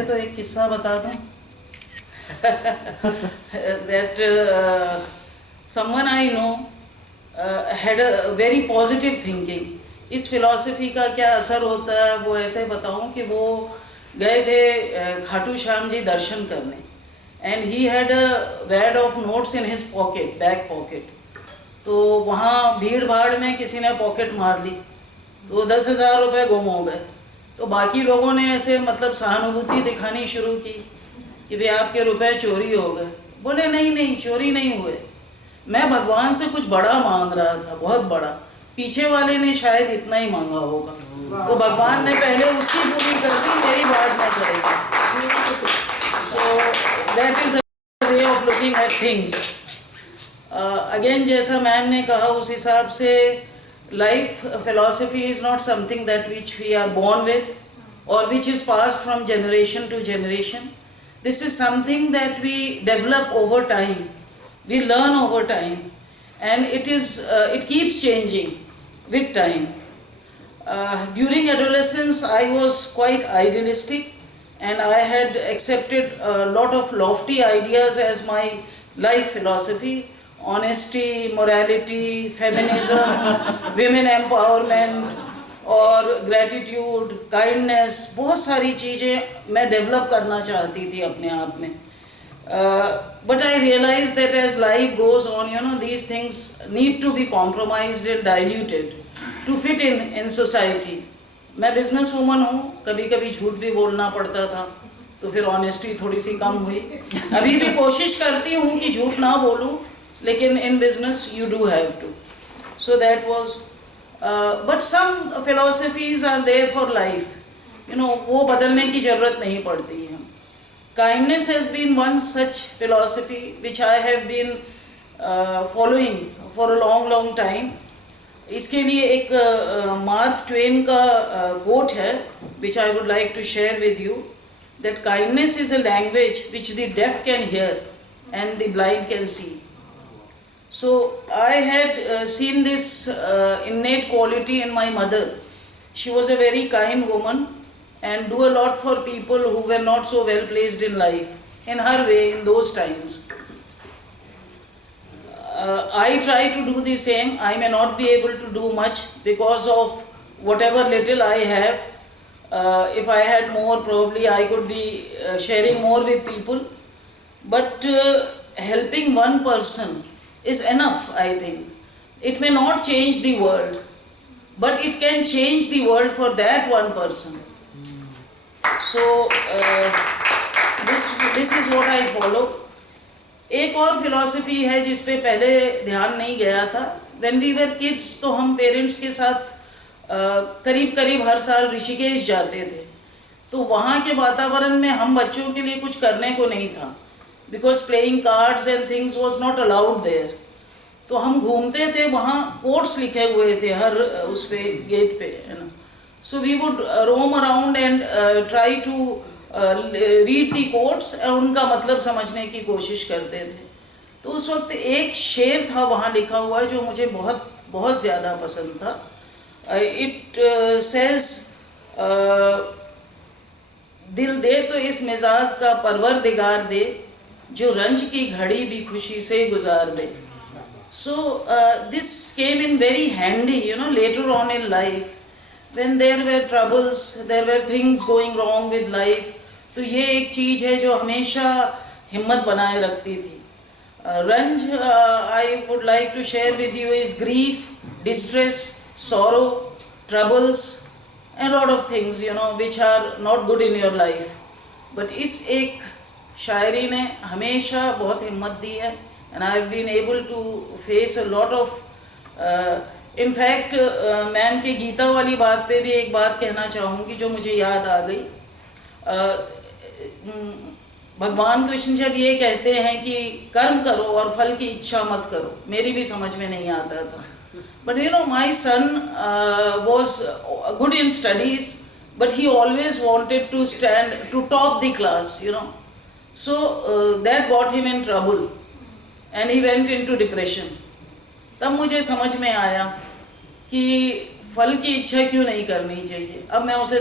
पहले तो एक किस्सा बता दूं that someone I know had a very positive thinking. इस फिलॉसफी का क्या असर होता है वो ऐसे बताऊं कि वो गए थे खाटू श्याम जी दर्शन करने, and he had a wad of notes in his pocket, back pocket. तो वहाँ भीड़ भाड़ में किसी ने पॉकेट मार ली तो 10,000 रुपये गुम हो गए. तो बाकी लोगों ने ऐसे मतलब सहानुभूति दिखानी शुरू की कि भाई आपके रुपए चोरी हो गए. बोले नहीं नहीं, चोरी नहीं हुए, मैं भगवान से कुछ बड़ा मांग रहा था, बहुत बड़ा. पीछे वाले ने शायद इतना ही मांगा होगा, तो भगवान ने पहले उसकी पूरी कर दी, मेरी बात न करेगी. तो that is a way of looking at things. Again जैसा मैम ने कहा उस हिसाब से life philosophy is not something that which we are born with or which is passed from generation to generation. This is something that we develop over time, we learn over time, and it keeps changing with time. During adolescence I was quite idealistic and I had accepted a lot of lofty ideas as my life philosophy. Honesty, morality, feminism, women empowerment और gratitude, kindness, बहुत सारी चीज़ें मैं develop करना चाहती थी अपने आप में. But I realized that as life goes on, you know, these things need to be compromised and diluted to fit in society. मैं बिजनेस वूमन हूँ, कभी कभी झूठ भी बोलना पड़ता था, तो फिर ऑनेस्टी थोड़ी सी कम हुई. अभी भी कोशिश करती हूँ कि झूठ ना बोलूँ, लेकिन in business you do have to. So that was but some philosophies are there for life, you know, वो बदलने की ज़रूरत नहीं पड़ती है. Kindness has been one such philosophy which I have been following for a long time. इसके लिए एक मार्क ट्वेन का quote है which I would like to share with you, that kindness is a language which the deaf can hear and the blind can see. So I had seen this innate quality in my mother. She was a very kind woman and do a lot for people who were not so well placed in life, in her way in those times. I try to do the same. I may not be able to do much because of whatever little I have. If I had more, probably I could be sharing more with people. But helping one person is enough, I think. It may not change the world, but it can change the world for that one person. So this is what I follow. एक और philosophy है जिस पे पहले ध्यान नहीं गया था. When we were kids तो हम पेरेंट्स के साथ करीब हर साल ऋषिकेश जाते थे. तो वहाँ के वातावरण में हम बच्चों के लिए कुछ करने को नहीं था, because playing cards and things was not allowed there. तो हम घूमते थे, वहाँ कोट्स लिखे हुए थे हर उस पे गेट पे, है ना. So we would roam around and try to read the quotes और उनका मतलब समझने की कोशिश करते थे. तो उस वक्त एक शेर था वहाँ लिखा हुआ जो मुझे बहुत ज़्यादा पसंद था. It says दिल दे तो इस मिजाज का परवरदिगार दे, जो रंज की घड़ी भी खुशी से गुजार दे. So this came in very handy, you know, later on in life when there were troubles, there were things going wrong with life. तो ये एक चीज़ है जो हमेशा हिम्मत बनाए रखती थी. रंज I would like to share with you is grief, distress, sorrow, troubles, and a lot of things, you know, which are not good in your life. But इस एक शायरी ने हमेशा बहुत हिम्मत दी है, and I have been able to face a lot of in fact ma'am के गीता वाली बात पे भी एक बात कहना चाहूँगी जो मुझे याद आ गई. भगवान कृष्ण जब ये कहते हैं कि कर्म करो और फल की इच्छा मत करो, मेरी भी समझ में नहीं आता था. But you know, my son was good in studies, but he always wanted to stand to top the class, you know. So that got him in trouble and he went into depression. तब मुझे समझ में आया कि फल की इच्छा क्यों नहीं करनी चाहिए। अब मैं उसे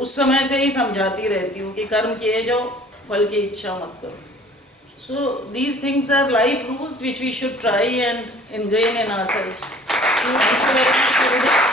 उस समय से ही समझाती रहती हूँ कि कर्म किए जाओ, फल की इच्छा मत करो। So these things are life rules which we should try and ingrain in ourselves. Thank you very much, Gurudev.